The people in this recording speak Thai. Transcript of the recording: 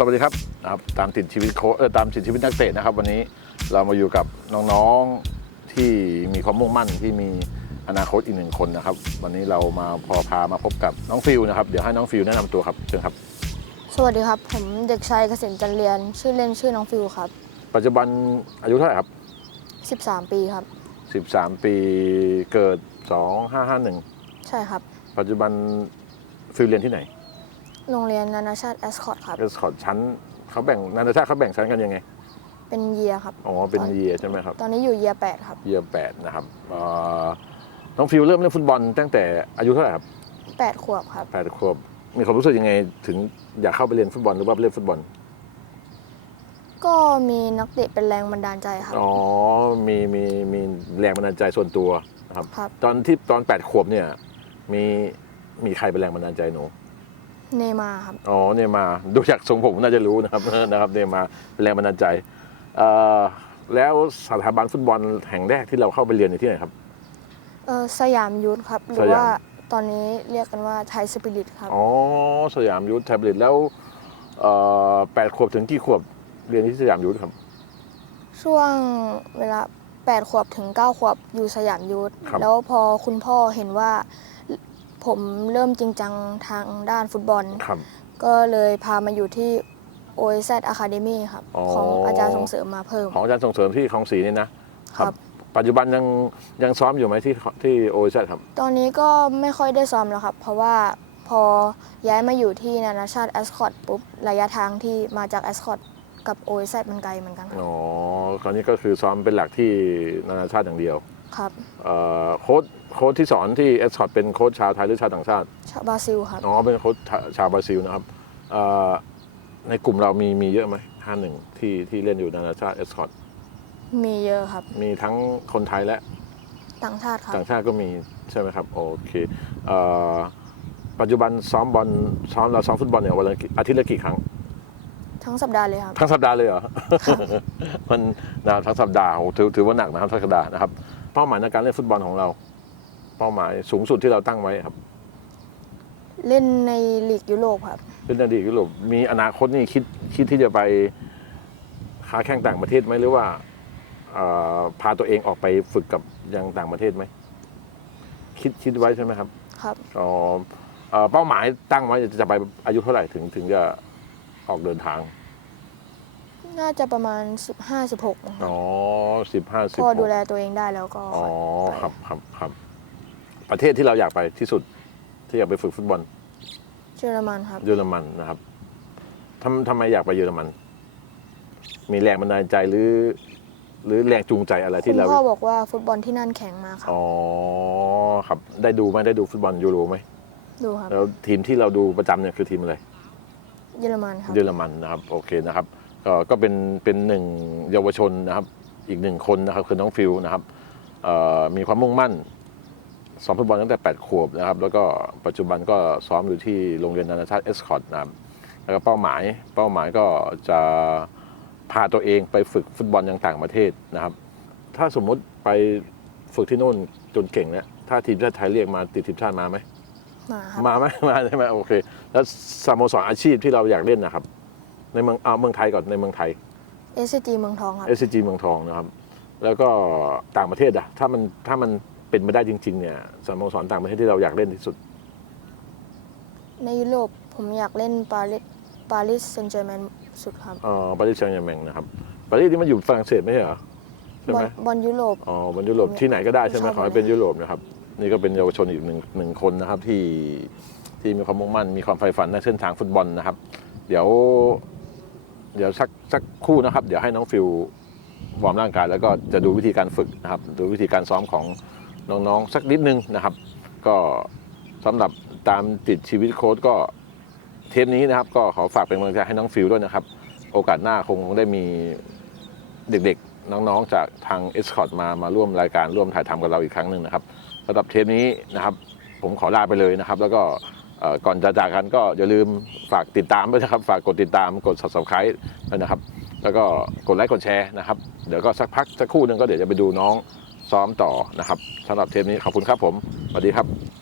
สวัสดีครับนะครับตามติดชีวิตโค้ชเออตามติดชีวิตนักเตะนะครับ วันนี้เรามาอยู่กับน้องๆที่มีความมุ่งมั่นที่มีอนาคตอีกหนึ่งคนนะครับ วันนี้เรามาพอพามาพบกับน้องฟิลนะครับเดี๋ยวให้น้องฟิลแนะนำตัวครับเชิญครับ สวัสดีครับ ผมเด็กชายเกษมจันเรียน ชื่อเล่นชื่อน้องฟิวครัปัจจุบันอายุเท่าไหร่ครับบ13 ปีครับ 13 ปีเกิด 2551 ใช่ครับ ปัจจุบันฟิลเรียนที่ไหน โรงเรียนนานาชาติแอสคอตครับ เอสคอร์ชั้นเขาแบ่งนานาชาติเขาแบ่งชั้นกันยังไง เป็นเยียครับ อ๋อ เป็นเยียใช่ไหมครับ ตอนนี้อยู่เยียแปดครับเยียแปดนะครับเอ่อน้องฟิลเริ่มเล่นฟุตบอลตั้งแต่อายุเท่าไหร่ครับ8ขวบครับ แปดขวบมีความรู้สึกยังไงถึงอยากเข้าไปเรียนฟุตบอลหรือว่าไปเล่นฟุตบอล ก็มีนักเตะเป็นแรงบันดาลใจครับ อ๋อ มีมีมีแรงบันดาลใจส่วนตัวนะครับ ครับ ตอนที่ตอนแปดขวบเนี่ย มีมีใครเป็นแรงบันดาลใจหนู เนย์มาร์ครับ อ๋อเนี่ยมาดูจากทรงผมน่าจะรู้นะครับ นะครับเนี่ยมาเป็นแรงบันดาลใจเอ่อแล้วสถาบันฟุตบอลแห่งแรกที่เราเข้าไปเรียนอยู่ที่ไหนครับ เออสยามยูทครับ หรืสอยาม ว่าตอนนี้เรียกกันว่าไทยสปิริตครับ อ๋อสยามยุทธแท็บเล็ตแล้วเอ่อแปดขวบถึงกี่ขวบเรียนที่สยามยุทธครับ ช่วงเวลา8ขวบถึง 9 ขวบอยู่สยามยูทครับ แล้วพอคุณพ่อเห็นว่า ผมเริ่มจริงจังทางด้านฟุตบอล ครับ ก็เลยพามาอยู่ที่ OZ Academy ครับ อ๋อ ของอาจารย์ส่งเสริมมาเพิ่ม ของอาจารย์ส่งเสริมที่คลองศรีนี่นะครับปัจจุบันยังยังซ้อมอยู่ไหมที่ที่โอเอครับ ตอนนี้ก็ไม่ค่อยได้ซ้อมแล้วครับ เพราะว่าพอย้ายมาอยู่ที่นานาชาติแอสคอตปุ๊บ ระยะทางที่มาจากแอสคอตกับ OZ มันไกลเหมือนกันครับ อ๋อ คราวนี้ก็คือซ้อมเป็นหลักที่นานาชาติอย่างเดียว ครับเอ่อโค้ชโค้ชที่สอนที่เอสคอตเป็นโค้ชชาวไทยหรือชาวต่างชาติชาวบราซิลครับ อ๋อเป็นโค้ชชาชาวบราซิลนะครับเอ่อในกลุ่มเรามีมีเยอะไหมห้าหนึ่งที่ที่เล่นอยู่นานาชาติเอสคอตมีเยอะครับ มีทั้งคนไทยและต่างชาติครับ ต่างชาติก็มีใช่ไหมครับ โอเคเอ่อปัจจุบันซ้อมบอลซ้อมเราซ้อมฟุตบอลเนี่ยวันละกี่อาทิตย์ละกี่ครั้ง ทั้งสัปดาห์เลยครับ ทั้งสัปดาห์เลยเหรอ มันนะครับทั้งสัปดาห์โอ้โหถือถือว่าหนักนะครับทั้งสัปดาห์นะครับ เป้าหมายในการเล่นฟุตบอลของเรา เป้าหมายสูงสุดที่เราตั้งไว้ครับ เล่นในลีกยุโรปครับเล่นในดีกยุโรปมีอนาคตนี่คิดคิดที่จะไปค้าแข่งต่างประเทศไหมหรือว่าเอ่อพาตัวเองออกไปฝึกกับยังต่างประเทศไหมคิดคิดไว้ใช่ไหมครับครับ อ๋อเอ่อเป้าหมายตั้งไว้จะไปอายุเท่าไหร่ถึงถึงจะออกเดินทาง น่าจะประมาณ 15-16นะครับอ๋อสิบห้าสิบพอดูแลตัวเองได้แล้วก็อ๋อไปครับครับครับประเทศที่เราอยากไปที่สุดที่อยากไปฝึกฟุตบอลเยอรมันครับ เยอรมันนะครับทำทำไมอยากไปเยอรมัน มีแรงบันดาลใจหรือ หรือแรงจูงใจอะไรคุที่ณเรา พ่อบอกว่าฟุตบอลที่นั่นแข็งมากครับ อ๋อครับได้ดูไหมได้ดูฟุตบอลยูโรไหมดูครับ แล้วทีมที่เราดูประจำเนี่ยคือทีมอะไร เยอรมันครับ เยอรมันนะครับ โอเคนะครับ ก็ก็เป็นเป็นหนึ่งเยาวชนนะครับ อีกหนึ่งคนนะครับคือน้องฟิลนะครับเอ่อมีความมุ่งมั่นซ้อมฟุตบอลตั้งแต่ 8 ขวบนะครับ แล้วก็ปัจจุบันก็ซ้อมอยู่ที่โรงเรียนนานาชาติเอสคอตนะครับแล้วก็เป้าหมายเป้าหมายก็จะพาตัวเองไปฝึกฟุตบอลยังต่างประเทศนะครับ ถ้าสมมุติไปฝึกที่โน่นจนเก่งแล้วถ้าทีมชาติไทยเรียกมาติดทีมชาติมาไหมมาครับมาไหมมาใช่ไหมโอเค แล้วสโมสรอาชีพที่เราอยากเล่นนะครับ ในเมืองเอาเมืองไทยก่อนในเมืองไทย SCG เมืองทองครับ s c g เมืองทองนะครับ แล้วก็ต่างประเทศอะถ้ามันถ้ามันเป็นไปได้จริง ๆ เนี่ยสโมสรต่างประเทศที่เราอยากเล่นที่สุด ในยุโรปผมอยากเล่นปารีสปารีสเซนต์แจร์แมงสุดครับเอ่อปารีสแซงต์แชร์แมงนะครับปารีสที่มันอยู่ฝรั่งเศสไม่ใช่เหรอใช่บอไหมลบอลยุโรป อ๋อบนยุโรปที่ไหนก็ได้ใช่ไหมชอบขอให้เป็นยุโรปนะครับ นี่ก็เป็นเยาวชนอีกหนึ่งหนึ่งคนนะครับที่ที่มีความมุ่งมั่นมีความใฝ่ฝันในเส้นทางฟุตบอลนะครับ เดี๋ยว เดี๋ยวสักสักคู่นะครับ เดี๋ยวให้น้องฟิลวอร์มร่างกาย แล้วก็จะดูวิธีการฝึกนะครับ ดูวิธีการซ้อมของน้องๆสักนิดนึงนะครับ ก็สำหรับตามติดชีวิตโค้ชก็เทปนี้นะครับ ก็ขอฝากเป็นกำลังใจให้น้องฟิลด้วยนะครับ โอกาสหน้าคงได้มีเด็กๆ น้องๆจากทางเอสคอร์มามาร่วมรายการร่วมถ่ายทำกับเราอีกครั้งหนึ่งนะครับสำหรับเทปนี้นะครับ ผมขอลาไปเลยนะครับ แล้วก็ ก่อนจะจากกันก็อย่าลืมฝากติดตามด้วยนะครับ ฝากกดติดตามกด subscribe ด้วยนะครับ แล้วก็กดไลค์กดแชร์นะครับ เดี๋ยวก็สักพักสักครู่หนึงก็เดี๋ยวจะไปดูน้องซ้อมต่อนะครับสำหรับเทปนี้ขอบคุณครับผมสวัสดีครับ